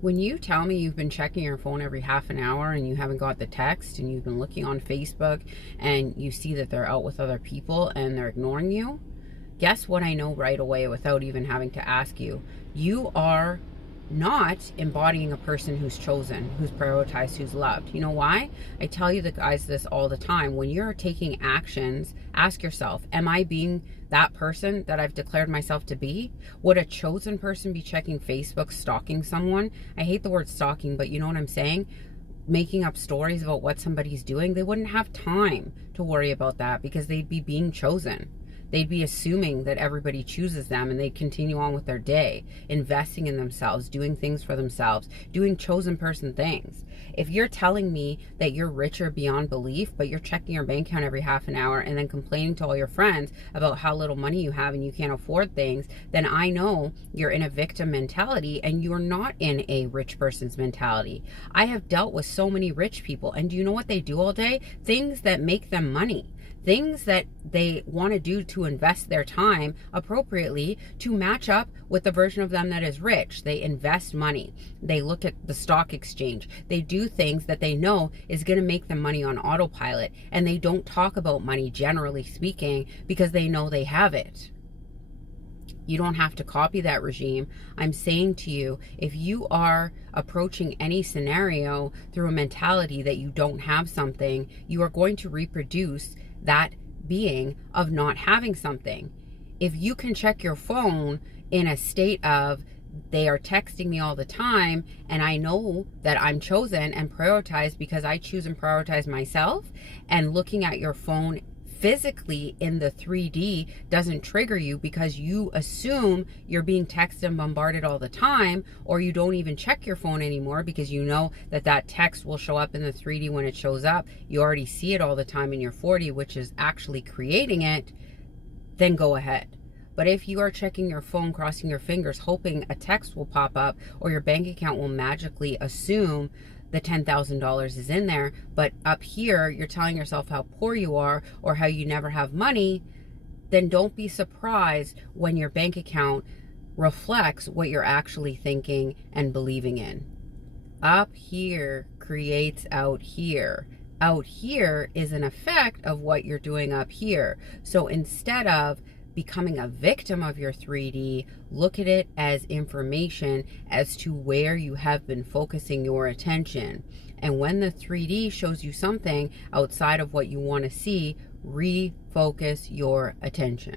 When you tell me you've been checking your phone every half an hour and you haven't got the text, and you've been looking on Facebook and you see that they're out with other people and they're ignoring you, guess what I know right away without even having to ask you? You are not embodying a person who's chosen, who's prioritized, who's loved. You know why? I tell you the guys this all the time. When you're taking actions, ask yourself, am I being that person that I've declared myself to be? Would a chosen person be checking Facebook, stalking someone? I hate the word stalking, but you know what I'm saying? Making up stories about what somebody's doing. They wouldn't have time to worry about that because they'd be being chosen. They'd be assuming that everybody chooses them, and they'd continue on with their day, investing in themselves, doing things for themselves, doing chosen person things. If you're telling me that you're richer beyond belief, but you're checking your bank account every half an hour and then complaining to all your friends about how little money you have and you can't afford things, then I know you're in a victim mentality and you're not in a rich person's mentality. I have dealt with so many rich people, and do you know what they do all day? Things that make them money. Things that they want to do to invest their time appropriately to match up with the version of them that is rich. They invest money. They look at the stock exchange. They do things that they know is going to make them money on autopilot. And they don't talk about money, generally speaking, because they know they have it. You don't have to copy that regime. I'm saying to you, if you are approaching any scenario through a mentality that you don't have something, you are going to reproduce that being of not having something. If you can check your phone in a state of, they are texting me all the time and I know that I'm chosen and prioritized because I choose and prioritize myself, and looking at your phone physically in the 3D doesn't trigger you because you assume you're being texted and bombarded all the time, or you don't even check your phone anymore because you know that that text will show up in the 3D when it shows up. You already see it all the time in your 4D, which is actually creating it, then go ahead. But if you are checking your phone, crossing your fingers, hoping a text will pop up or your bank account will magically assume the $10,000 is in there, but up here you're telling yourself how poor you are or how you never have money, then don't be surprised when your bank account reflects what you're actually thinking and believing in. Up here creates out here. Out here is an effect of what you're doing up here. So instead of becoming a victim of your 3D, look at it as information as to where you have been focusing your attention. And when the 3D shows you something outside of what you want to see, refocus your attention.